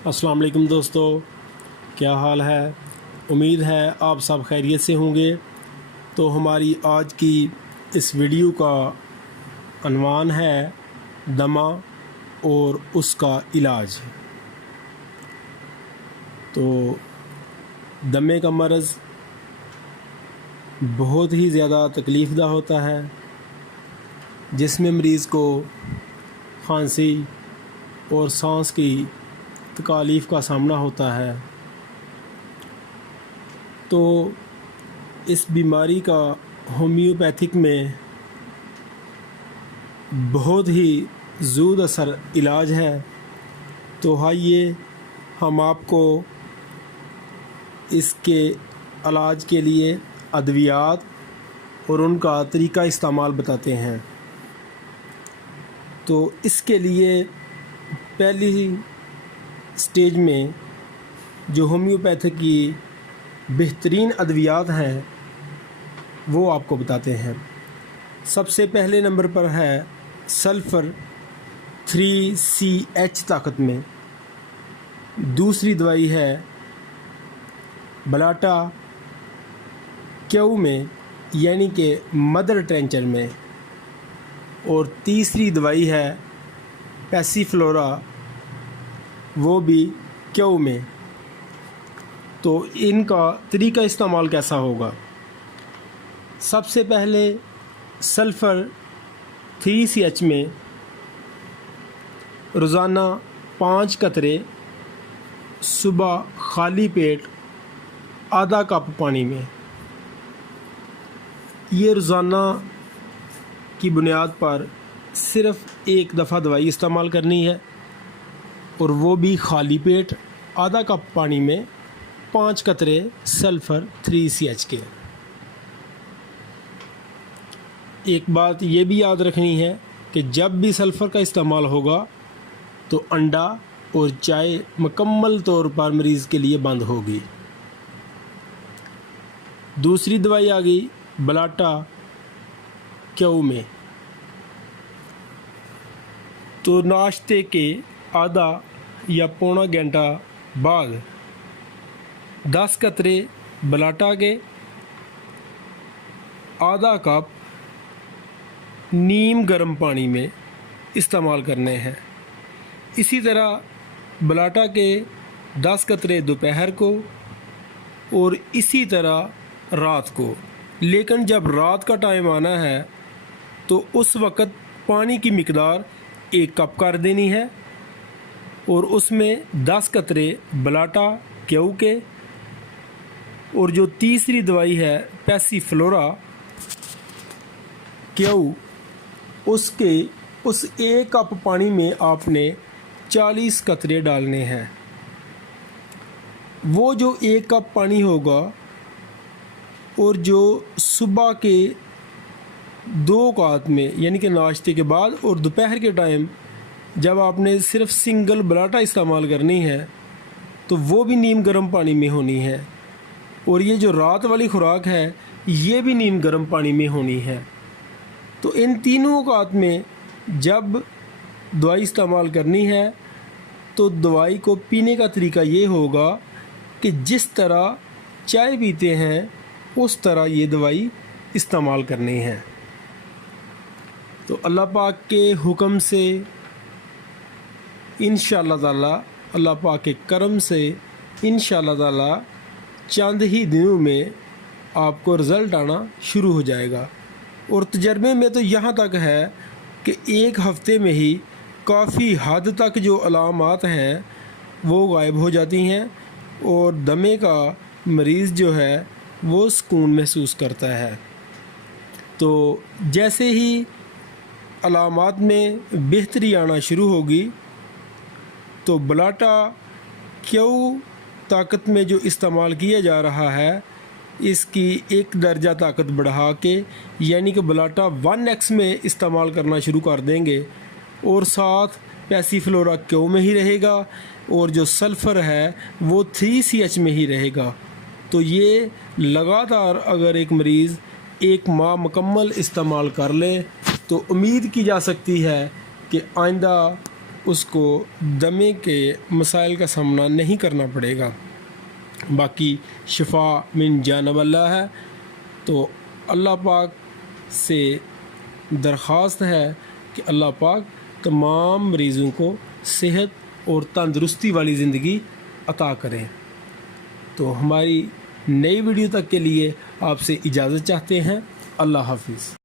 अस्सलाम वालेकुम दोस्तों, क्या हाल है। उम्मीद है आप सब खैरियत से होंगे। तो हमारी आज की इस वीडियो का अन्वान है दमा और उसका इलाज। तो दमे का मर्ज़ बहुत ही ज़्यादा तकलीफ़दा होता है, जिसमें मरीज़ को खांसी और सांस की तकालीफ़ का सामना होता है। तो इस बीमारी का होम्योपैथिक में बहुत ही ज़ूद असर इलाज है। तो आइए हम आपको इसके इलाज के लिए अद्वियात और उनका तरीका इस्तेमाल बताते हैं। तो इसके लिए पहली स्टेज में जो होम्योपैथिक की बेहतरीन अद्वियात हैं वो आपको बताते हैं। सबसे पहले नंबर पर है सल्फ़र 3CH ताकत में। दूसरी दवाई है बलाटा क्यू में यानी कि मदर टेंचर में। और तीसरी दवाई है पैसीफ्लोरा, वो भी क्यू में। तो इनका तरीका इस्तेमाल कैसा होगा। सबसे पहले सल्फ़र 3CH में रोज़ाना 5 कतरे सुबह खाली पेट आधा कप पानी में, ये रोज़ाना की बुनियाद पर सिर्फ़ एक दफ़ा दवाई इस्तेमाल करनी है, और वो भी खाली पेट आधा कप पानी में 5 कतरे सल्फ़र 3CH के। एक बात ये भी याद रखनी है कि जब भी सल्फ़र का इस्तेमाल होगा तो अंडा और चाय मुकम्मल तौर पर मरीज़ के लिए बंद होगी। दूसरी दवाई आ गई बलाटा क्यू में। तो नाश्ते के आधा या पौना घंटा बाद 10 कतरे बलाटा के आधा कप नीम गर्म पानी में इस्तेमाल करने हैं। इसी तरह बलाटा के 10 कतरे दोपहर को और इसी तरह रात को। लेकिन जब रात का टाइम आना है तो उस वक़्त पानी की मिकदार 1 कप कर देनी है और उसमें 10 कतरे बलाटा क्यू के, और जो तीसरी दवाई है पैसीफ्लोरा क्यू, उसके उस 1 कप पानी में आपने 40 कतरे डालने हैं। वो जो 1 कप पानी होगा और जो सुबह के 2 औक़ात में यानी कि नाश्ते के बाद और दोपहर के टाइम जब आपने सिर्फ़ सिंगल बलाटा इस्तेमाल करनी है तो वो भी नीम गर्म पानी में होनी है, और ये जो रात वाली खुराक है ये भी नीम गर्म पानी में होनी है। तो इन तीनों औक़ात में जब दवाई इस्तेमाल करनी है तो दवाई को पीने का तरीका ये होगा कि जिस तरह चाय पीते हैं उस तरह ये दवाई इस्तेमाल करनी है। तो अल्लाह पाक के हुक्म से इंशाअल्लाह ताला, अल्लाह पाक के करम से इंशाअल्लाह ताला चंद ही दिनों में आपको रिज़ल्ट आना शुरू हो जाएगा। और तजर्बे में तो यहाँ तक है कि 1 हफ़्ते में ही काफ़ी हद तक जो अलामात हैं वो गायब हो जाती हैं और दमे का मरीज़ जो है वो सुकून महसूस करता है। तो जैसे ही अलामात में बेहतरी आना शुरू होगी तो बलाटा क्यू ताकत में जो इस्तेमाल किया जा रहा है इसकी 1 दर्जा ताकत बढ़ा के यानी कि बलाटा 1x में इस्तेमाल करना शुरू कर देंगे, और साथ पैसीफ्लोरा क्यू में ही रहेगा और जो सल्फ़र है वो 3CH में ही रहेगा। तो ये लगातार अगर एक मरीज़ 1 माह मुकम्मल इस्तेमाल कर ले तो उम्मीद की जा सकती है कि आइंदा उसको दमे के मसाइल का सामना नहीं करना पड़ेगा। बाकी शिफा मिन जानब अल्लाह है। तो अल्लाह पाक से दरख्वास्त है कि अल्लाह पाक तमाम मरीज़ों को सेहत और तंदुरुस्ती वाली ज़िंदगी अता करें। तो हमारी नई वीडियो तक के लिए आपसे इजाज़त चाहते हैं। अल्लाह हाफिज़।